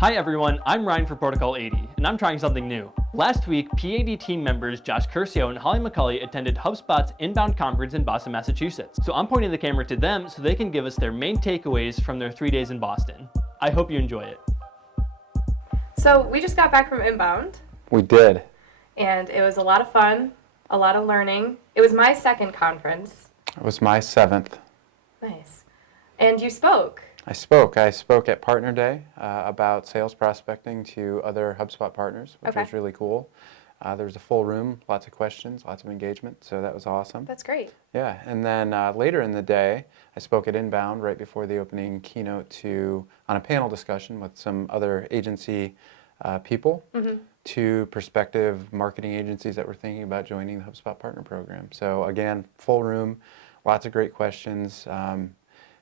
Hi everyone, I'm Ryan for Protocol 80, and I'm trying something new. Last week, PAD team members Josh Curcio and Holly McCully attended HubSpot's inbound conference in Boston, Massachusetts. So I'm pointing the camera to them so they can give us their main takeaways from their 3 days in Boston. I hope you enjoy it. So we just got back from inbound. We did. And it was a lot of fun, a lot of learning. It was my second conference. It was my 7th. Nice. And you spoke. I spoke at Partner Day about sales prospecting to other HubSpot partners, which was really cool. There was a full room, lots of questions, lots of engagement, so that was awesome. That's great. Yeah, and then later in the day, I spoke at Inbound right before the opening keynote on a panel discussion with some other agency people, to prospective marketing agencies that were thinking about joining the HubSpot Partner Program. So again, full room, lots of great questions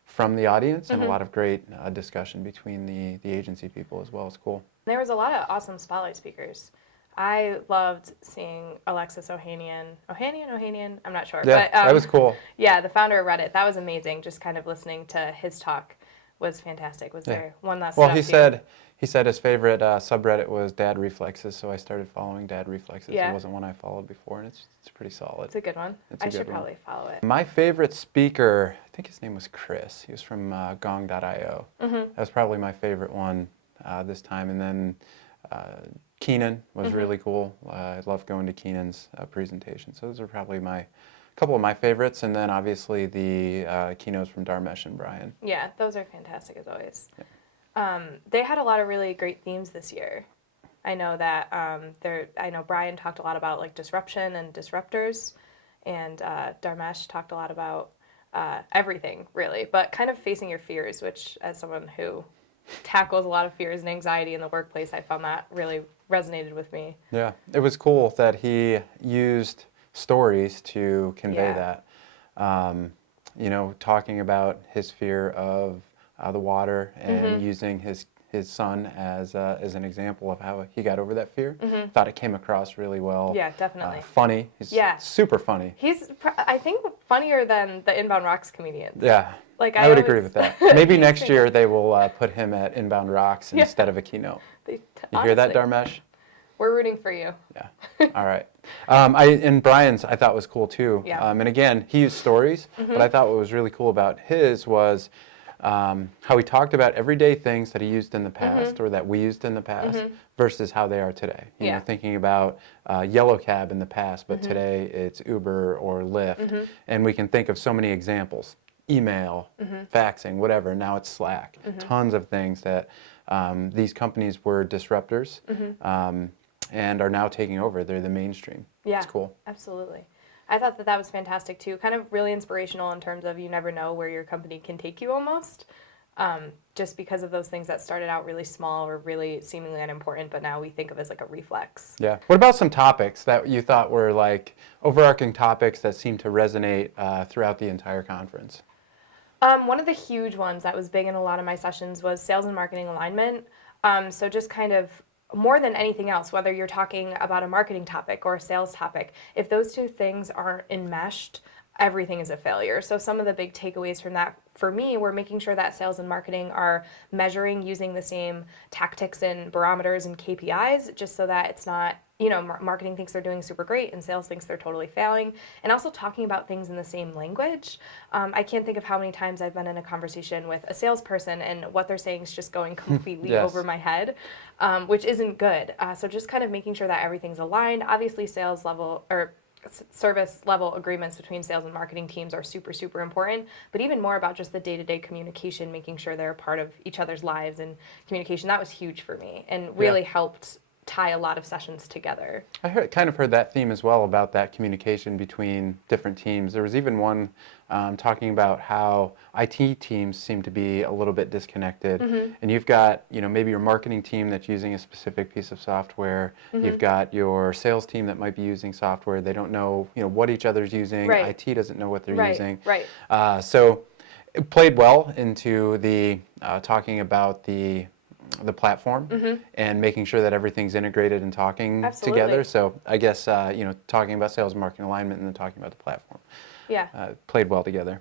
from the audience, and a lot of great discussion between the agency people as well. It's cool. There was a lot of awesome spotlight speakers. I loved seeing Alexis Ohanian, I'm not sure. Yeah, but, that was cool. Yeah, the founder of Reddit. That was amazing. Just kind of listening to his talk was fantastic. Was there one last? Well, he said his favorite subreddit was Dad Reflexes, so I started following Dad Reflexes. Yeah. It wasn't one I followed before, and it's pretty solid. It's a good one. I should probably follow it. My favorite speaker, I think his name was Chris. He was from Gong.io. That was probably my favorite one this time. And then Keenan was really cool. I love going to Keenan's presentation. So those are probably a couple of my favorites. And then obviously the keynotes from Dharmesh and Brian. Yeah, those are fantastic as always. Yeah. They had a lot of really great themes this year. I know that I know Brian talked a lot about like disruption and disruptors, and Dharmesh talked a lot about everything really, but kind of facing your fears, which as someone who tackles a lot of fears and anxiety in the workplace, I found that really resonated with me. Yeah, it was cool that he used stories to convey that. Talking about his fear of the water and using his son as an example of how he got over that fear. Thought it came across really well. Yeah, definitely. Funny. He's super funny. He's, I think, funnier than the Inbound Rocks comedians. Yeah. Like I would agree with that. Maybe next year they will put him at Inbound Rocks instead of a keynote. You hear that, Dharmesh? We're rooting for you. Yeah. All right. And Brian's I thought was cool too. Yeah. And again, he used stories, but I thought what was really cool about his was how he talked about everyday things that he used in the past or that we used in the past versus how they are today. You know, thinking about Yellow Cab in the past, but today it's Uber or Lyft. And we can think of so many examples. Email, faxing, whatever. Now it's Slack. Tons of things that these companies were disruptors and are now taking over. They're the mainstream. Yeah, it's cool. Absolutely. I thought that was fantastic too. Kind of really inspirational in terms of you never know where your company can take you almost. Just because of those things that started out really small or really seemingly unimportant, but now we think of as like a reflex. Yeah. What about some topics that you thought were like overarching topics that seemed to resonate throughout the entire conference? One of the huge ones that was big in a lot of my sessions was sales and marketing alignment. So just kind of more than anything else, whether you're talking about a marketing topic or a sales topic, if those two things aren't enmeshed, everything is a failure. So some of the big takeaways from that for me were making sure that sales and marketing are measuring using the same tactics and barometers and KPIs, just so that it's not, marketing thinks they're doing super great and sales thinks they're totally failing, and also talking about things in the same language. I can't think of how many times I've been in a conversation with a salesperson and what they're saying is just going completely over my head, which isn't good. So just kind of making sure that everything's aligned. Obviously, sales level or service level agreements between sales and marketing teams are super, super important, but even more about just the day-to-day communication, making sure they're a part of each other's lives and communication. That was huge for me and really helped tie a lot of sessions together. I kind of heard that theme as well about that communication between different teams. There was even one talking about how IT teams seem to be a little bit disconnected. And you've got, maybe your marketing team that's using a specific piece of software. You've got your sales team that might be using software. They don't know, what each other's using. IT doesn't know what they're using. So it played well into the talking about the platform and making sure that everything's integrated and talking together. So I guess, talking about sales and marketing alignment and then talking about the platform played well together.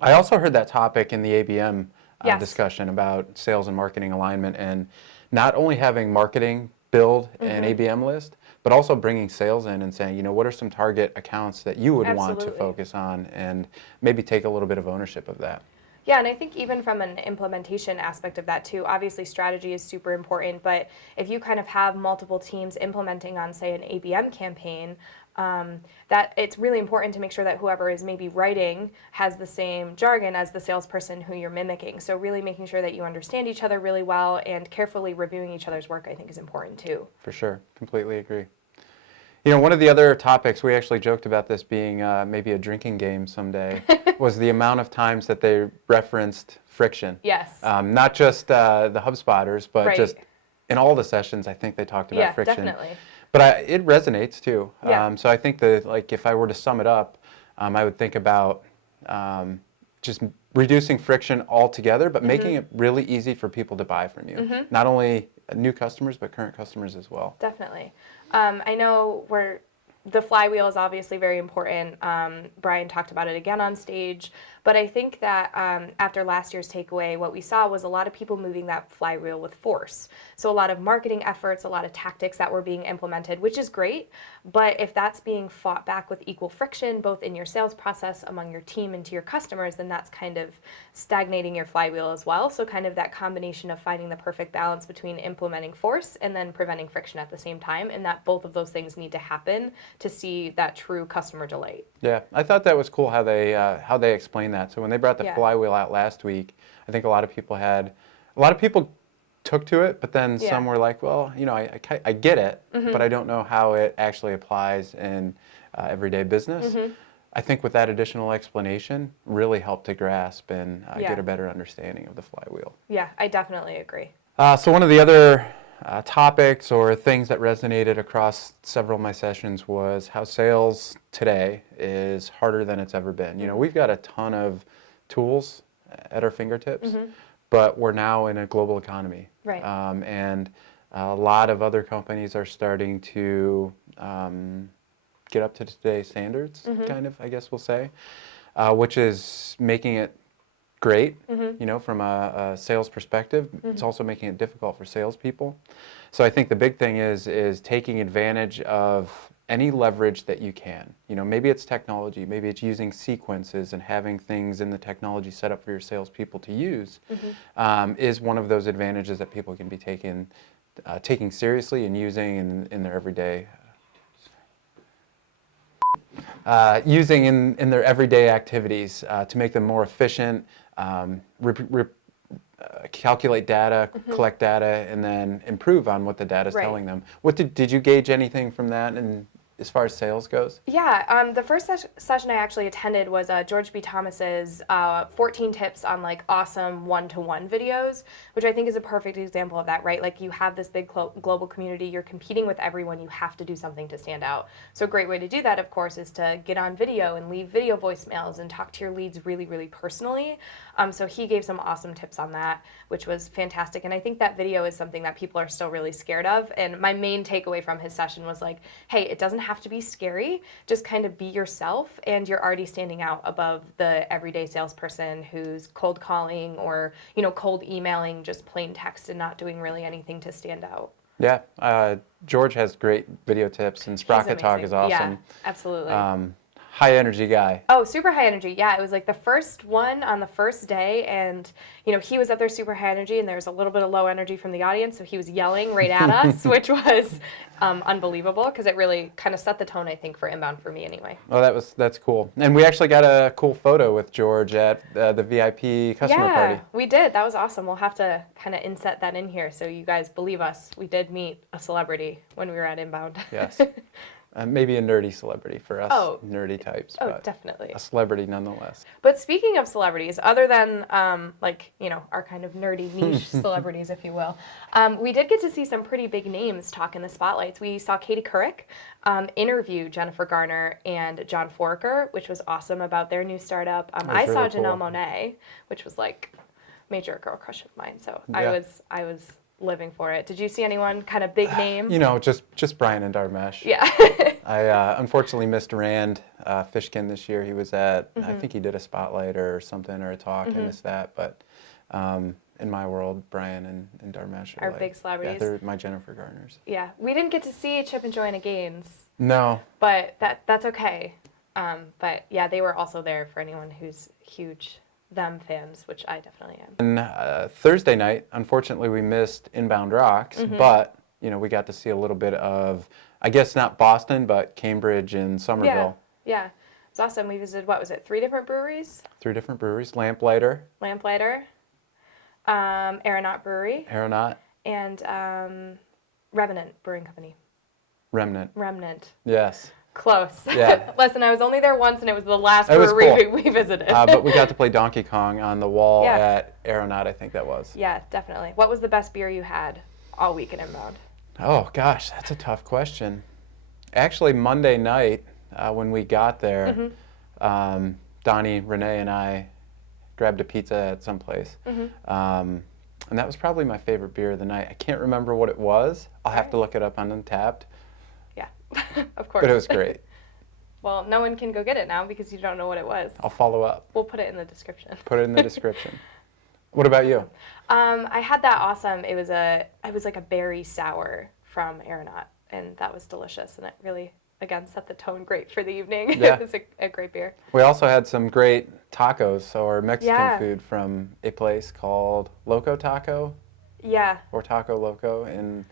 I also heard that topic in the ABM Yes. discussion about sales and marketing alignment, and not only having marketing build an ABM list, but also bringing sales in and saying, what are some target accounts that you would want to Absolutely. focus on, and maybe take a little bit of ownership of that. Yeah, and I think even from an implementation aspect of that too, obviously strategy is super important, but if you kind of have multiple teams implementing on, say, an ABM campaign, that it's really important to make sure that whoever is maybe writing has the same jargon as the salesperson who you're mimicking. So really making sure that you understand each other really well and carefully reviewing each other's work, I think, is important too. For sure, completely agree. One of the other topics, we actually joked about this being maybe a drinking game someday, was the amount of times that they referenced friction. Yes. Not just the HubSpotters, but Right. just in all the sessions, I think they talked about friction. Yeah, definitely. But it resonates too. Yeah. So I think that, like, if I were to sum it up, I would think about just reducing friction altogether, but making it really easy for people to buy from you. Not only new customers, but current customers as well. Definitely. I know the flywheel is obviously very important. Brian talked about it again on stage, but I think that after last year's takeaway, what we saw was a lot of people moving that flywheel with force. So a lot of marketing efforts, a lot of tactics that were being implemented, which is great, but if that's being fought back with equal friction, both in your sales process, among your team, and to your customers, then that's kind of stagnating your flywheel as well. So kind of that combination of finding the perfect balance between implementing force and then preventing friction at the same time, and that both of those things need to happen to see that true customer delight. Yeah, I thought that was cool how they explained that. So when they brought the flywheel out last week, I think a lot of people took to it, but then some were like, well, I get it, but I don't know how it actually applies in everyday business. I think with that additional explanation really helped to grasp and get a better understanding of the flywheel. Yeah, I definitely agree. So one of the other topics or things that resonated across several of my sessions was how sales today is harder than it's ever been. We've got a ton of tools at our fingertips, but we're now in a global economy. Right. And a lot of other companies are starting to get up to today's standards, kind of, I guess we'll say, which is making it great, from a sales perspective. It's also making it difficult for salespeople. So I think the big thing is taking advantage of any leverage that you can. Maybe it's technology, maybe it's using sequences and having things in the technology set up for your salespeople to use, is one of those advantages that people can be taking seriously and using in their everyday in their everyday activities to make them more efficient, calculate data, collect data, and then improve on what the data is telling them. What did you gauge anything from that, and as far as sales goes? Yeah, the first session I actually attended was George B. Thomas's 14 tips on like awesome one-to-one videos, which I think is a perfect example of that, right? Like you have this big global community, you're competing with everyone, you have to do something to stand out. So a great way to do that, of course, is to get on video and leave video voicemails and talk to your leads really, really personally. So he gave some awesome tips on that, which was fantastic. And I think that video is something that people are still really scared of. And my main takeaway from his session was like, hey, it doesn't have to be scary, just kind of be yourself, and you're already standing out above the everyday salesperson who's cold calling or cold emailing just plain text and not doing really anything to stand out. Yeah, George has great video tips, and Sprocket Talk is awesome. Yeah, absolutely. High energy guy. Oh, super high energy. Yeah, it was like the first one on the first day, and he was up there super high energy, and there was a little bit of low energy from the audience, so he was yelling right at us, which was unbelievable because it really kind of set the tone, I think, for inbound for me anyway. Oh, that's cool. And we actually got a cool photo with George at the VIP customer party. Yeah, we did. That was awesome. We'll have to kind of inset that in here so you guys believe us. We did meet a celebrity when we were at inbound. Yes. Maybe a nerdy celebrity for us nerdy types. Oh, but definitely. A celebrity nonetheless. But speaking of celebrities, other than our kind of nerdy niche celebrities, if you will, we did get to see some pretty big names talk in the spotlights. We saw Katie Couric interview Jennifer Garner and John Foraker, which was awesome about their new startup. I saw really Janelle cool. Monáe, which was like major girl crush of mine. So Yeah. I was living for it. Did you see anyone kind of big name? Just Brian and Darmesh. Yeah. I unfortunately missed Rand Fishkin this year. He was at, I think he did a spotlight or something or a talk. I missed that, but in my world, Brian and Dharmesh Our like, big celebrities. Yeah, they're my Jennifer Garners. Yeah, we didn't get to see Chip and Joanna Gaines, No. but that's okay. But yeah, they were also there for anyone who's huge them fans, which I definitely am. And Thursday night, unfortunately, we missed Inbound Rocks, but we got to see a little bit of, I guess not Boston, but Cambridge and Somerville. Yeah, it's awesome. We visited, what was it, 3 different breweries? 3 different breweries: Lamplighter, Aeronaut Brewery, Aeronaut, and Revenant Brewing Company. Remnant. Yes. Close. Yeah. Listen, I was only there once, and it was the last It was brewery cool. we visited. But we got to play Donkey Kong on the wall Yeah. at Aeronaut, I think that was. Yeah, definitely. What was the best beer you had all week in Inbound? Oh, gosh, that's a tough question. Actually, Monday night, when we got there, Donnie, Renee, and I grabbed a pizza at some place. And that was probably my favorite beer of the night. I can't remember what it was. I'll have to look it up on Untapped. Yeah, of course. But it was great. Well, no one can go get it now because you don't know what it was. I'll follow up. We'll put it in the description. Put it in the description. What about you? I had that awesome. It was like a berry sour from Aeronaut, and that was delicious, and it really, again, set the tone great for the evening. Yeah. It was a great beer. We also had some great tacos, or Mexican Yeah. food from a place called Loco Taco, Yeah, or Taco Loco in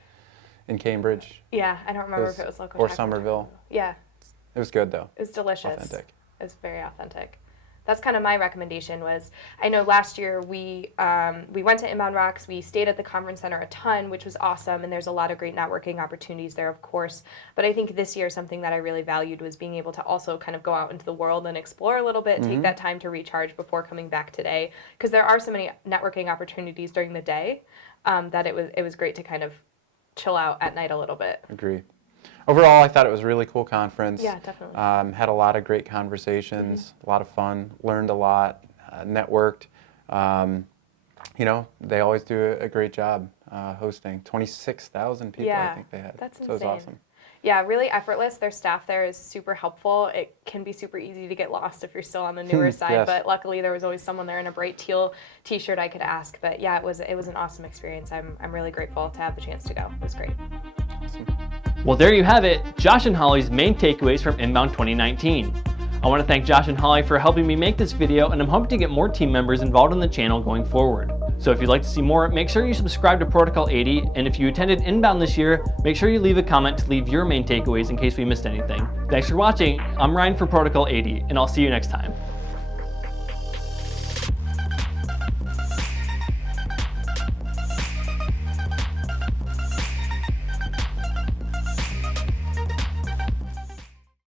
Cambridge. yeah. I don't remember if it was local or taco Somerville. Yeah, It was good though. it was delicious. Authentic. It was very authentic. That's kind of my recommendation. Was I know last year we went to Inbound Rocks. We stayed at the conference center a ton, which was awesome, and there's a lot of great networking opportunities there, of course. But I think this year something that I really valued was being able to also kind of go out into the world and explore a little bit, take that time to recharge before coming back today, because there are so many networking opportunities during the day that it was great to kind of chill out at night a little bit. Agree. Overall, I thought it was a really cool conference. Yeah, definitely. Had a lot of great conversations, a lot of fun, learned a lot, networked. They always do a great job hosting. 26,000 people, I think they had. That's so it was insane. awesome. Yeah, really effortless. Their staff there is super helpful. It can be super easy to get lost if you're still on the newer side, Yes. but luckily there was always someone there in a bright teal t-shirt I could ask. But yeah, it was an awesome experience. I'm really grateful to have the chance to go. It was great. Well, there you have it, Josh and Holly's main takeaways from Inbound 2019. I want to thank Josh and Holly for helping me make this video, and I'm hoping to get more team members involved in the channel going forward. So if you'd like to see more, make sure you subscribe to Protocol 80, and if you attended Inbound this year, make sure you leave a comment to leave your main takeaways in case we missed anything. Thanks for watching. I'm Ryan for Protocol 80, and I'll see you next time.